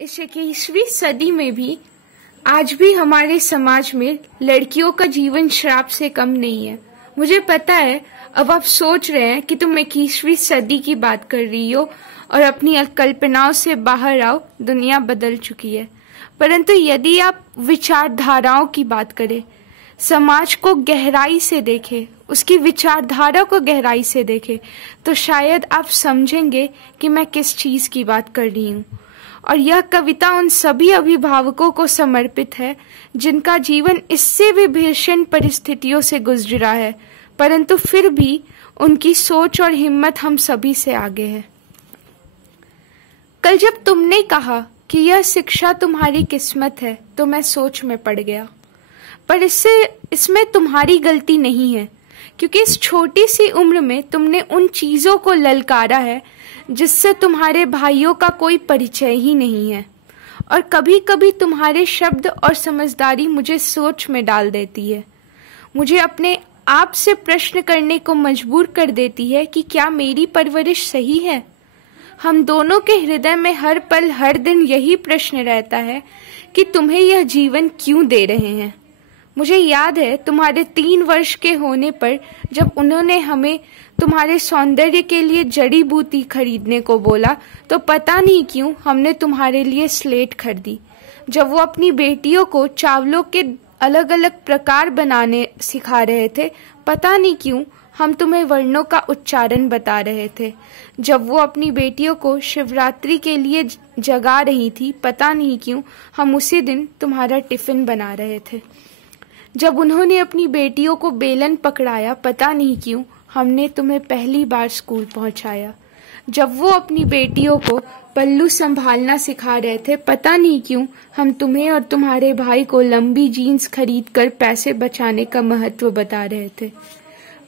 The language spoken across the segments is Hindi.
इस 21वीं सदी में भी आज भी हमारे समाज में लड़कियों का जीवन श्राप से कम नहीं है। मुझे पता है अब आप सोच रहे हैं कि तुम 21वीं सदी की बात कर रही हो और अपनी कल्पनाओं से बाहर आओ, दुनिया बदल चुकी है। परंतु यदि आप विचारधाराओं की बात करें, समाज को गहराई से देखें, उसकी विचारधारा को गहराई से देखें, तो शायद आप समझेंगे कि मैं किस चीज की बात कर रही हूँ। और यह कविता उन सभी अभिभावकों को समर्पित है जिनका जीवन इससे भी भीषण परिस्थितियों से गुजरा है, परंतु फिर भी उनकी सोच और हिम्मत हम सभी से आगे है। कल जब तुमने कहा कि यह शिक्षा तुम्हारी किस्मत है, तो मैं सोच में पड़ गया। पर इसमें तुम्हारी गलती नहीं है, क्योंकि इस छोटी सी उम्र में तुमने उन चीजों को ललकारा है जिससे तुम्हारे भाइयों का कोई परिचय ही नहीं है। और कभी कभी तुम्हारे शब्द और समझदारी मुझे सोच में डाल देती है, मुझे अपने आप से प्रश्न करने को मजबूर कर देती है कि क्या मेरी परवरिश सही है। हम दोनों के हृदय में हर पल हर दिन यही प्रश्न रहता है कि तुम्हें यह जीवन क्यों दे रहे हैं। मुझे याद है तुम्हारे 3 वर्ष के होने पर जब उन्होंने हमें तुम्हारे सौंदर्य के लिए जड़ी बूटी खरीदने को बोला, तो पता नहीं क्यों हमने तुम्हारे लिए स्लेट खरीदी। जब वो अपनी बेटियों को चावलों के अलग अलग प्रकार बनाने सिखा रहे थे, पता नहीं क्यों हम तुम्हें वर्णों का उच्चारण बता रहे थे। जब वो अपनी बेटियों को शिवरात्रि के लिए जगा रही थी, पता नहीं क्यों हम उसी दिन तुम्हारा टिफिन बना रहे थे। जब उन्होंने अपनी बेटियों को बेलन पकड़ाया, पता नहीं क्यों हमने तुम्हें पहली बार स्कूल पहुंचाया। जब वो अपनी बेटियों को पल्लू संभालना सिखा रहे थे, पता नहीं क्यों हम तुम्हें और तुम्हारे भाई को लंबी जीन्स खरीदकर पैसे बचाने का महत्व बता रहे थे।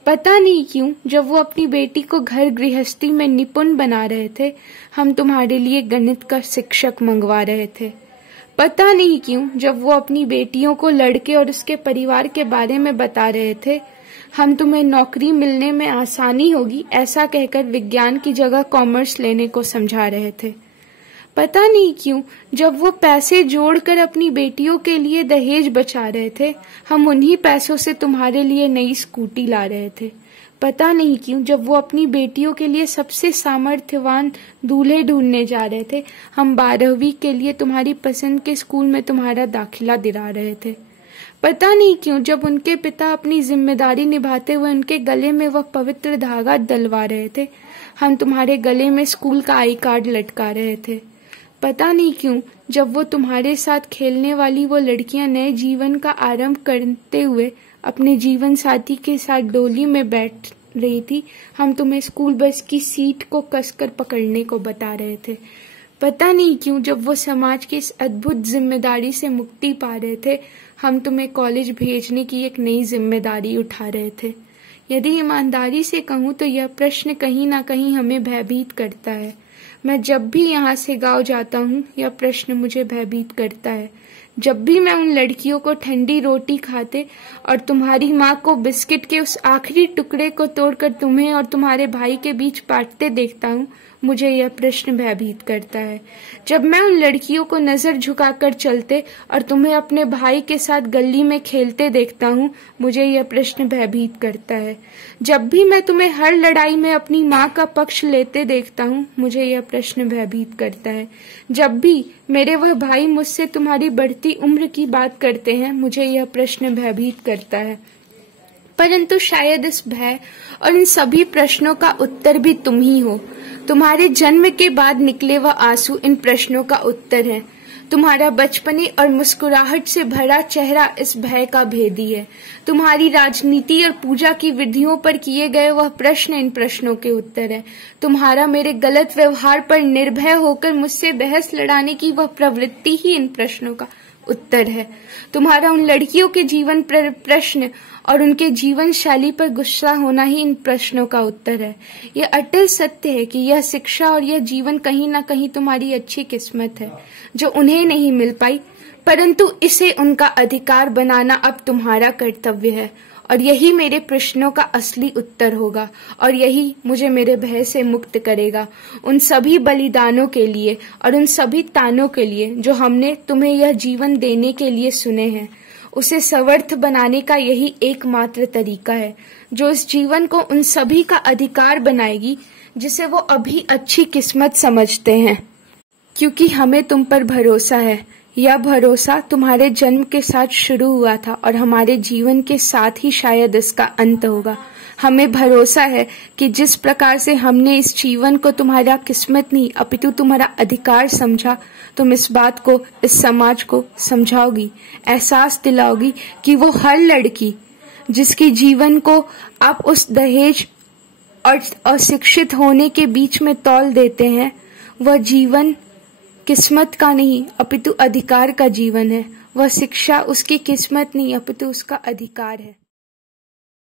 पता नहीं क्यों जब वो अपनी बेटी को घर गृहस्थी में निपुण बना रहे थे, हम तुम्हारे लिए गणित का शिक्षक मंगवा रहे थे। पता नहीं क्यों जब वो अपनी बेटियों को लड़के और उसके परिवार के बारे में बता रहे थे, हम तुम्हें नौकरी मिलने में आसानी होगी ऐसा कहकर विज्ञान की जगह कॉमर्स लेने को समझा रहे थे। पता नहीं क्यों जब वो पैसे जोड़कर अपनी बेटियों के लिए दहेज बचा रहे थे, हम उन्हीं पैसों से तुम्हारे लिए नई स्कूटी ला रहे थे। पता नहीं क्यों जब वो अपनी बेटियों के लिए सबसे सामर्थ्यवान दूल्हे ढूंढने जा रहे थे, हम 12वीं के लिए तुम्हारी पसंद के स्कूल में तुम्हारा दाखिला दिला रहे थे। पता नहीं क्यों जब उनके पिता अपनी जिम्मेदारी निभाते हुए उनके गले में वह पवित्र धागा डलवा रहे थे, हम तुम्हारे गले में स्कूल का आई कार्ड लटका रहे थे। पता नहीं क्यों जब वो तुम्हारे साथ खेलने वाली वो लड़कियां नए जीवन का आरंभ करते हुए अपने जीवन साथी के साथ डोली में बैठ रही थी, हम तुम्हें स्कूल बस की सीट को कसकर पकड़ने को बता रहे थे। पता नहीं क्यों जब वो समाज की इस अद्भुत जिम्मेदारी से मुक्ति पा रहे थे, हम तुम्हें कॉलेज भेजने की एक नई जिम्मेदारी उठा रहे थे। यदि ईमानदारी से कहूँ तो यह प्रश्न कहीं ना कहीं हमें भयभीत करता है। मैं जब भी यहाँ से गाँव जाता हूँ, यह प्रश्न मुझे भयभीत करता है। जब भी मैं उन लड़कियों को ठंडी रोटी खाते और तुम्हारी माँ को बिस्किट के उस आखिरी टुकड़े को तोड़कर तुम्हें और तुम्हारे भाई के बीच बांटते देखता हूँ, मुझे यह प्रश्न भयभीत करता है। जब मैं उन लड़कियों को नजर झुकाकर चलते और तुम्हें अपने भाई के साथ गली में खेलते देखता हूँ, मुझे यह प्रश्न भयभीत करता है। जब भी मैं तुम्हें हर लड़ाई में अपनी माँ का पक्ष लेते देखता हूँ, मुझे यह प्रश्न भयभीत करता है। जब भी मेरे वह भाई मुझसे तुम्हारी बढ़ती उम्र की बात करते हैं, मुझे यह प्रश्न भयभीत करता है। परंतु शायद इस भय और इन सभी प्रश्नों का उत्तर भी तुम ही हो। तुम्हारे जन्म के बाद निकले वह आंसू इन प्रश्नों का उत्तर है। तुम्हारा बचपने और मुस्कुराहट से भरा चेहरा इस भय का भेदी है। तुम्हारी राजनीति और पूजा की विधियों पर किए गए वह प्रश्न इन प्रश्नों के उत्तर है। तुम्हारा मेरे गलत व्यवहार पर निर्भय होकर मुझसे बहस लड़ाने की वह प्रवृत्ति ही इन प्रश्नों का उत्तर है। तुम्हारा उन लड़कियों के जीवन पर प्रश्न और उनके जीवन शैली पर गुस्सा होना ही इन प्रश्नों का उत्तर है। यह अटल सत्य है कि यह शिक्षा और यह जीवन कहीं ना कहीं तुम्हारी अच्छी किस्मत है जो उन्हें नहीं मिल पाई, परंतु इसे उनका अधिकार बनाना अब तुम्हारा कर्तव्य है। और यही मेरे प्रश्नों का असली उत्तर होगा और यही मुझे मेरे भय से मुक्त करेगा। उन सभी बलिदानों के लिए और उन सभी तानों के लिए जो हमने तुम्हें यह जीवन देने के लिए सुने हैं, उसे समर्थ बनाने का यही एकमात्र तरीका है जो इस जीवन को उन सभी का अधिकार बनाएगी जिसे वो अभी अच्छी किस्मत समझते हैं। क्योंकि हमें तुम पर भरोसा है। यह भरोसा तुम्हारे जन्म के साथ शुरू हुआ था और हमारे जीवन के साथ ही शायद इसका अंत होगा। हमें भरोसा है कि जिस प्रकार से हमने इस जीवन को तुम्हारा किस्मत नहीं अपितु तुम्हारा अधिकार समझा, तुम इस बात को इस समाज को समझाओगी, एहसास दिलाओगी कि वो हर लड़की जिसके जीवन को आप उस दहेज और अशिक्षित होने के बीच में तौल देते हैं, वह जीवन किस्मत का नहीं अपितु अधिकार का जीवन है। वह शिक्षा उसकी किस्मत नहीं अपितु उसका अधिकार है।